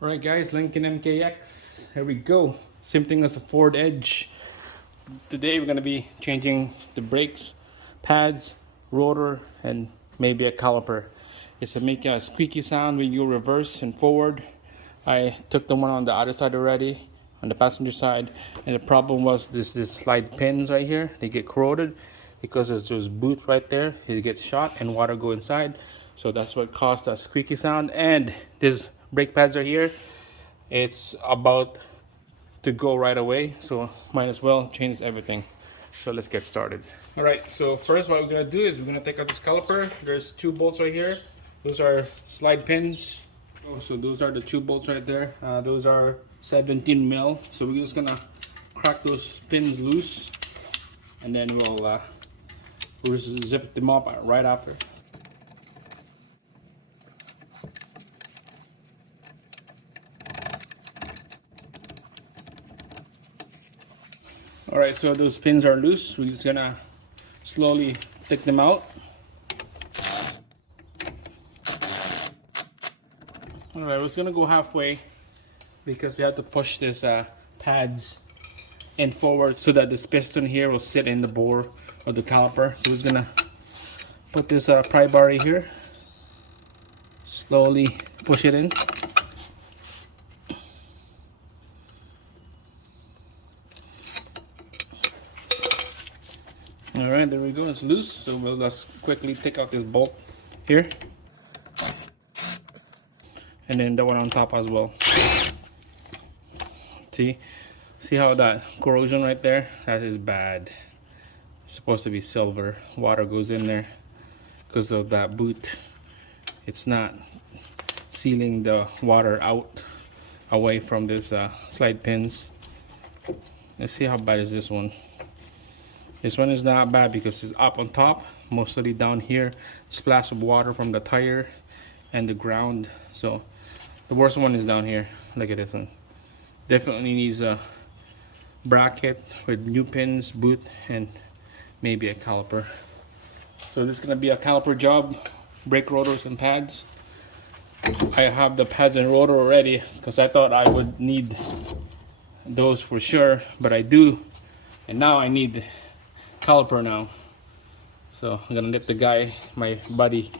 Alright guys, Lincoln MKX, here we go. Same thing as the Ford Edge. Today we're going to be changing the brakes, pads, rotor, and maybe a caliper. It's to make a squeaky sound when you reverse and forward. I took the one on the other side already, on the passenger side, and the problem was this slide pins right here. They get corroded because there's those boot right there. It gets shot and water go inside, so that's what caused that squeaky sound. And this brake pads are here. It's about to go right away, so might as well change everything. So let's get started. All right, so first what we're gonna do is we're gonna take out this caliper. There's two bolts right here. Those are slide pins. Oh, so those are the two bolts right there. Those are 17 mil. So we're just gonna crack those pins loose, and then we'll just zip them up right after. Alright, so those pins are loose. We're just gonna slowly take them out. Alright, I was gonna go halfway because we have to push this pads in forward so that this piston here will sit in the bore of the caliper. So we're just gonna put this pry bar right here, slowly push it in. Alright, there we go, it's loose, so we'll just quickly take out this bolt here. And then the one on top as well. See how that corrosion right there? That is bad. It's supposed to be silver. Water goes in there because of that boot. It's not sealing the water out away from this slide pins. Let's see how bad is this one. This one is not bad because it's up on top, mostly down here, splash of water from the tire and the ground. So the worst one is down here. Look at this one. Definitely needs a bracket with new pins, boot, and maybe a caliper. So this is gonna be a caliper job, brake rotors and pads. I have the pads and rotor already because I thought I would need those for sure, but I do, and now I need caliper now. So I'm gonna let the guy, my buddy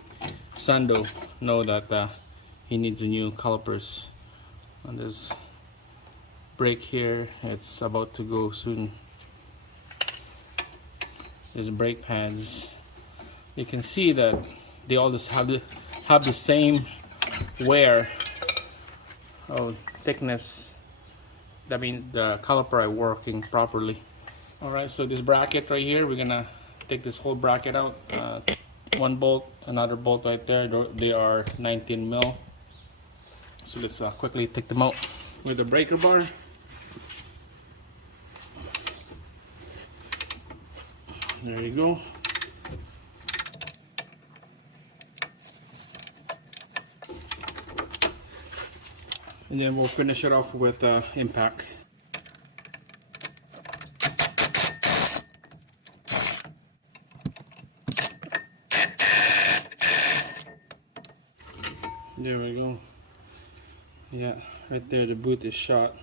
Sando, know that he needs a new calipers on this brake here. It's about to go soon. These brake pads, you can see that they all just have the same wear of thickness. That means the caliper are working properly. Alright, so this bracket right here, we're gonna take this whole bracket out. One bolt, another bolt right there. They are 19 mil. So let's quickly take them out with the breaker bar. There you go. And then we'll finish it off with impact. There we go. Yeah, right there the boot is shot.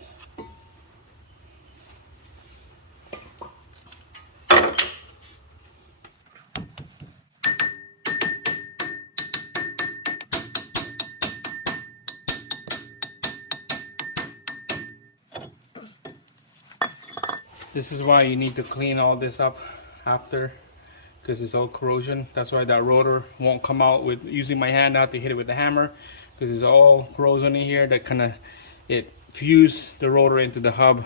This is why you need to clean all this up after, because it's all corrosion. That's why that rotor won't come out with using my hand out to hit it with the hammer, because it's all corrosion in here that kind of it fused the rotor into the hub.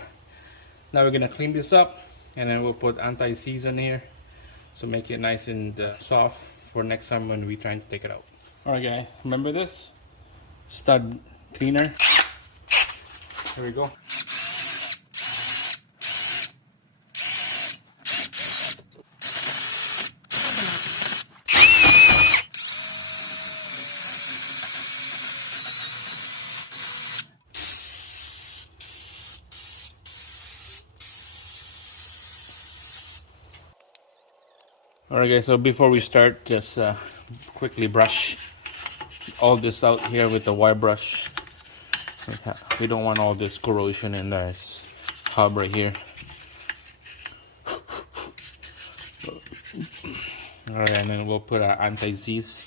Now we're gonna clean this up, and then we'll put anti-seize on here, so make it nice and soft for next time when we try to take it out. All right, guys, remember this stud cleaner? Here we go. Alright guys, so before we start, just quickly brush all this out here with the Y brush. We don't want all this corrosion in this hub right here. Alright, and then we'll put our anti-seize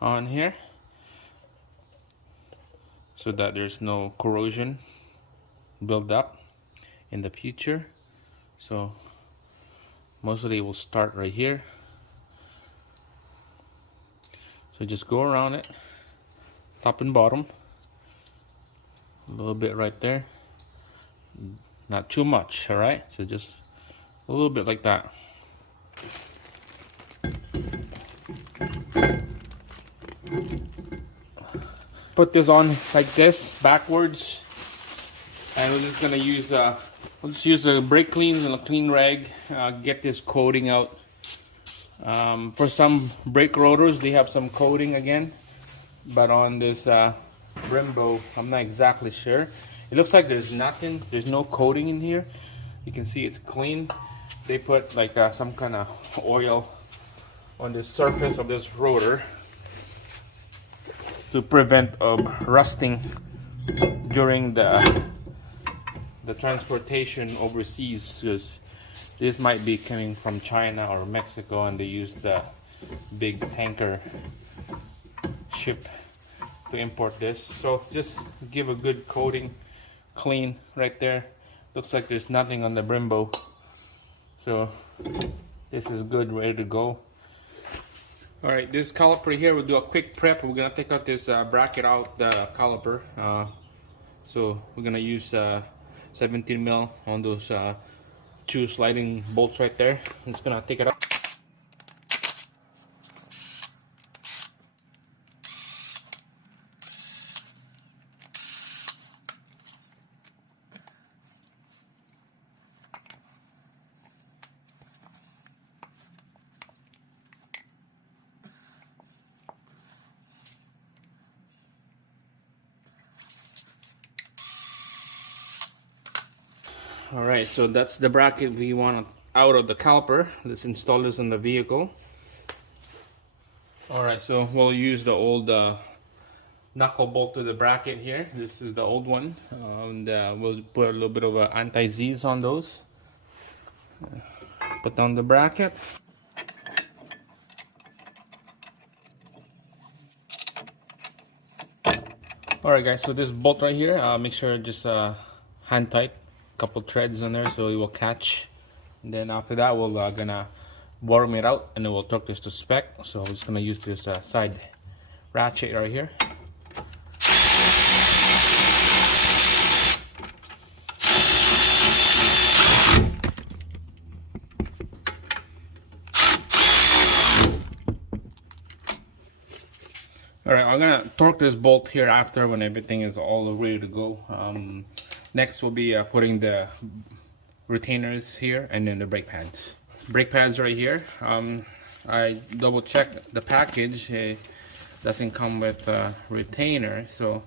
on here so that there's no corrosion build up in the future. So mostly we'll start right here. So just go around it, top and bottom, a little bit right there, not too much. All right, so just a little bit like that. Put this on like this backwards, and we're just gonna use we'll just use a brake clean and a clean rag, get this coating out. For some brake rotors, they have some coating again, but on this Brembo, I'm not exactly sure. It looks like there's nothing, there's no coating in here. You can see it's clean. They put like some kind of oil on the surface of this rotor to prevent rusting during the transportation overseas, because this might be coming from China or Mexico, and they use the big tanker ship to import this. So just give a good coating, clean right there. Looks like there's nothing on the Brembo, so this is good, ready to go. All right, this caliper here, we'll do a quick prep. We're gonna take out this bracket out the caliper. So we're gonna use 17 mil on those two sliding bolts right there. I'm just gonna take it out. All right, so that's the bracket we want out of the caliper. Let's install this on the vehicle. All right, so we'll use the old knuckle bolt to the bracket here. This is the old one, and we'll put a little bit of anti-seize on those. Put down the bracket. All right, guys, so this bolt right here, make sure just hand tight. Couple threads on there so it will catch, and then after that we'll gonna worm it out, and then we'll torque this to spec. So we're just gonna use this side ratchet right here. Alright, I'm gonna torque this bolt here after, when everything is all ready to go. Next we'll be putting the retainers here, and then the brake pads. Brake pads right here. I double checked the package. It doesn't come with a retainer, so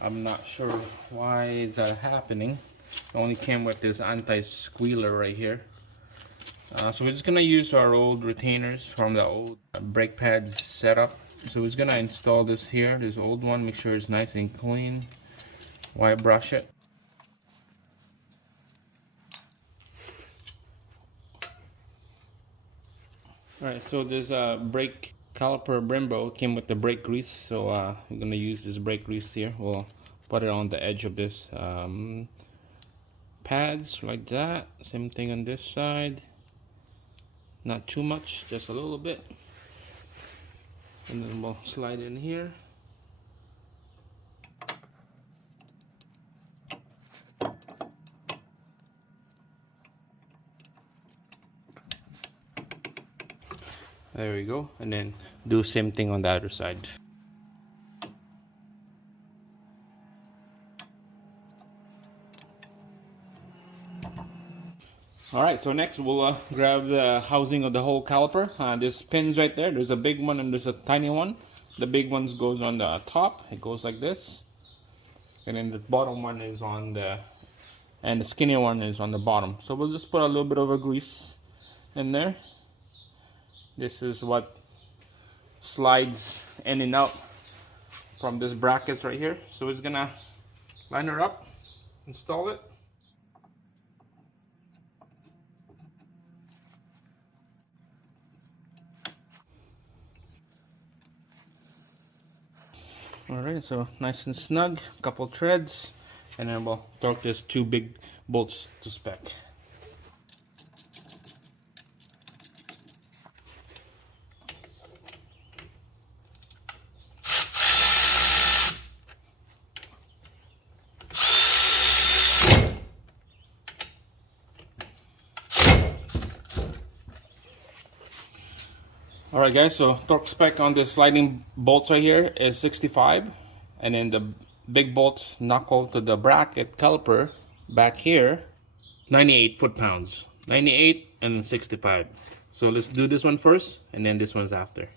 I'm not sure why is that happening. It only came with this anti-squealer right here. So we're just gonna use our old retainers from the old brake pads setup. So we're just gonna install this here, this old one, make sure it's nice and clean. White brush it. Alright, so this brake caliper Brembo came with the brake grease, so we're gonna use this brake grease here. We'll put it on the edge of this pads like that. Same thing on this side. Not too much, just a little bit. And then we'll slide in here. There we go, and then do same thing on the other side. Alright, so next we'll grab the housing of the whole caliper. There's pins right there. There's a big one and there's a tiny one. The big one goes on the top. It goes like this. And then the bottom one is on the, and the skinny one is on the bottom. So we'll just put a little bit of a grease in there. This is what slides in and out from this brackets right here. So it's gonna line her up, install it. Alright, so nice and snug, couple threads, and then we'll torque this 2 big bolts to spec. Alright guys, so torque spec on this sliding bolts right here is 65, and then the big bolt knuckle to the bracket caliper back here 98 foot-pounds. 98 and 65. So let's do this one first and then this one's after.